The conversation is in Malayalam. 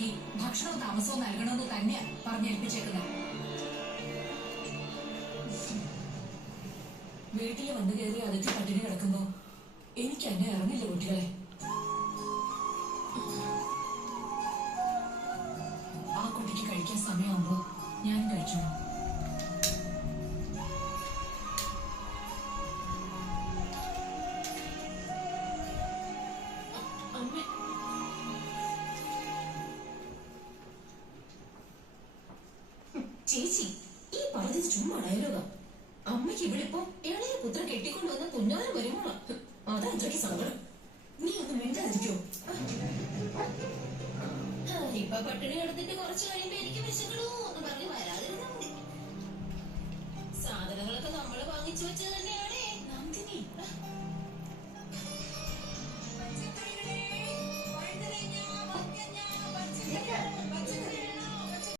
നോക്കി ഭക്ഷണവും താമസവും നൽകണമെന്ന് തന്നെയാ പറഞ്ഞേൽപ്പിച്ചേക്കുന്നത്. വീട്ടില് വന്നു കയറി അതിഥി പട്ടിണി കിടക്കുമ്പോ എനിക്ക് എന്നെ അറിഞ്ഞില്ല കുട്ടികളെ. ആ കുട്ടിക്ക് കഴിക്കാൻ സമയമാകുമ്പോ ഞാൻ കഴിച്ചോളാം. ചേച്ചി, ഈ പറഞ്ഞത് ചുമ്മാ ഡയലോഗാ. അമ്മയ്ക്ക് ഇവിടെ ഇപ്പൊ ഇളയ പുത്രൻ കെട്ടിക്കൊണ്ട് വന്ന പുന്നാരം വരുമോ? അതാ ഇത്രയ്ക്ക് സങ്കടം. നീ ഒന്ന് മിണ്ടാതിരിക്കോ? ഇപ്പൊ പട്ടിണി എടുത്തിട്ട് കുറച്ച് കഴിയുമ്പോ എനിക്ക് വിശക്കണോ എന്ന് പറഞ്ഞ് വരാതിരുന്നാ മതി. സാധനങ്ങളൊക്കെ നമ്മള് വാങ്ങിച്ചു വെച്ചത് തന്നെയാ.